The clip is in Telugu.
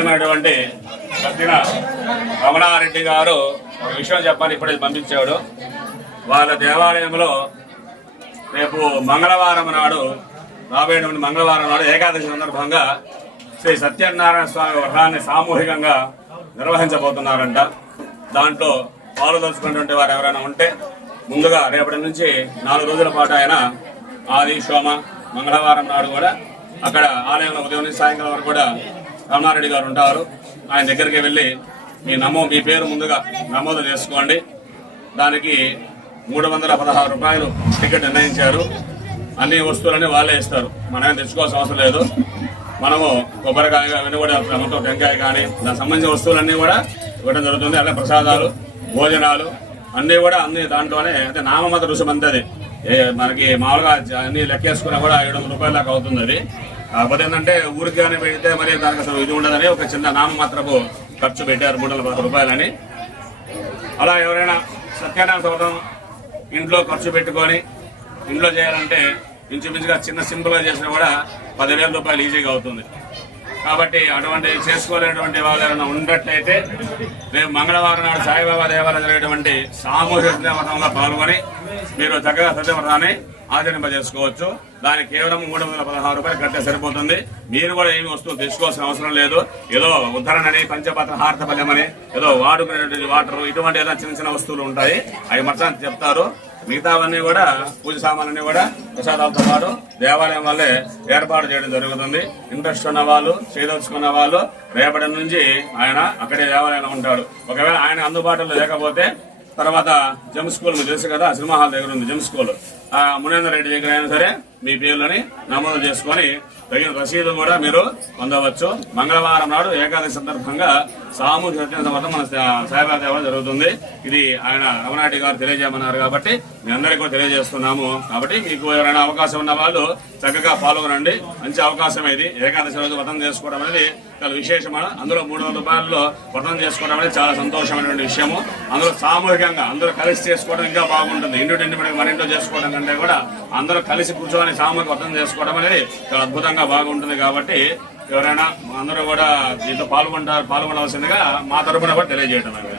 అయినటువంటి సత్యన రమణారెడ్డి గారు ఒక విషయం చెప్పాలి ఇప్పుడే పంపించాడు వాళ్ళ దేవాలయంలో రేపు మంగళవారం నాడు రాబోయేటువంటి మంగళవారం నాడు ఏకాదశి సందర్భంగా శ్రీ సత్యనారాయణ స్వామి వ్రతాన్ని సామూహికంగా నిర్వహించబోతున్నారంట. దాంట్లో పాలుదలుచుకున్నటువంటి వారు ఎవరైనా ఉంటే ముందుగా రేపటి నుంచి నాలుగు రోజుల పాటు ఆయన ఆది సోమ మంగళవారం నాడు కూడా అక్కడ ఆలయంలో ఉదయం నుంచి సాయంకాలం వరకు కూడా రమణారెడ్డి గారు ఉంటారు. ఆయన దగ్గరికి వెళ్ళి మీ నమో మీ పేరు ముందుగా నమోదు చేసుకోండి. దానికి మూడు వందల పదహారు రూపాయలు టికెట్ నిర్ణయించారు. అన్ని వస్తువులన్నీ వాళ్ళే ఇస్తారు. మనమే తెచ్చుకోవాల్సిన అవసరం లేదు. మనము కొబ్బరికాయ అవన్నీ మొత్తం టెంకాయ కానీ దానికి సంబంధించిన వస్తువులన్నీ కూడా ఇవ్వడం జరుగుతుంది. అలాగే ప్రసాదాలు భోజనాలు అన్నీ కూడా అన్ని దాంట్లోనే అంటే నామమత రుసుమంతది. ఏ మనకి మామూలుగా అన్ని లెక్కేసుకున్నా కూడా ఏడు వందల రూపాయల దాకా అవుతుంది అది. కాకపోతే ఏంటంటే ఊరికి కానీ పెడితే మరి దానికి అసలు ఇది ఉండదని ఒక చిన్న నామమాత్రపు ఖర్చు పెట్టారు మూడు వందల రూపాయలని. అలా ఎవరైనా సత్యనారాయణ వ్రతం ఇంట్లో ఖర్చు పెట్టుకొని ఇంట్లో చేయాలంటే ఇంచుమించుగా చిన్న సింపుల్గా చేసినా కూడా పదివేల రూపాయలు ఈజీగా అవుతుంది. కాబట్టి అటువంటి చేసుకోలేనటువంటి వాళ్ళు ఏమైనా ఉన్నట్లయితే రేపు మంగళవారం నాడు సాయిబాబా దేవాలయం జరిగేటువంటి సామూహిక సత్యవ్రతంలో పాల్గొని మీరు చక్కగా సత్యవ్రతాన్ని ఆచరింపజేసుకోవచ్చు. దానికి కేవలం మూడు వందల పదహారు రూపాయలు కట్టే సరిపోతుంది. మీరు కూడా ఏమి వస్తువులు తీసుకోవాల్సిన అవసరం లేదు. ఏదో ఉద్ధరణని పంచపాత్ర హారతపల్యమని ఏదో వాడుకునేటువంటి వాటర్ ఇటువంటి ఏదో చిన్న చిన్న వస్తువులు ఉంటాయి. అవి మొత్తం చెప్తారు. మిగతావన్నీ కూడా పూజ సామాన్లన్నీ కూడా ప్రసాదాలతో పాటు దేవాలయం వల్లే ఏర్పాటు చేయడం జరుగుతుంది. ఇంట్రెస్ట్ ఉన్న వాళ్ళు చేయదలుచుకున్న వాళ్ళు రేపటి నుంచి ఆయన అక్కడే దేవాలయంలో ఉంటాడు. ఒకవేళ ఆయన అందుబాటులో లేకపోతే తర్వాత జమ్ స్కూల్ మీకు తెలుసు కదా సినిమా హాల్ దగ్గర ఉంది జమ్ స్కూల్. మునేందర్ రెడ్డి దగ్గర అయినా సరే మీ పేర్లని నమోదు చేసుకొని తగిన రసీదు కూడా మీరు పొందవచ్చు. మంగళవారం నాడు ఏకాదశి సందర్భంగా సామూహిక సత్యం వద్ద మన సాయిబాబా దేవాలయం జరుగుతుంది. ఇది ఆయన రమణారెడ్డి గారు తెలియజేయమన్నారు కాబట్టి మీ అందరికీ కూడా తెలియజేస్తున్నాము. కాబట్టి మీకు ఎవరైనా అవకాశం ఉన్న వాళ్ళు చక్కగా పాల్గొనండి మంచి అవకాశం ఇది. ఏకాదశి రోజు వ్రతం చేసుకోవడం అనేది చాలా విశేషమైన అందులో మూడు వందల రూపాయల్లో వ్రతం చేసుకోవడం అనేది చాలా సంతోషమైనటువంటి విషయము. అందులో సామూహికంగా అందరూ కలిసి చేసుకోవడం ఇంకా బాగుంటుంది. ఇంటి ఇంటి మన ఇంట్లో చేసుకోవడం కంటే కూడా అందరూ కలిసి కూర్చొని సామూహిక అర్థం చేసుకోవడం అనేది చాలా అద్భుతంగా బాగుంటుంది కాబట్టి ఎవరైనా అందరూ కూడా దీంట్లో పాల్గొంటారు పాల్గొనవలసిందిగా మా తరపున కూడా తెలియజేయడం అనేది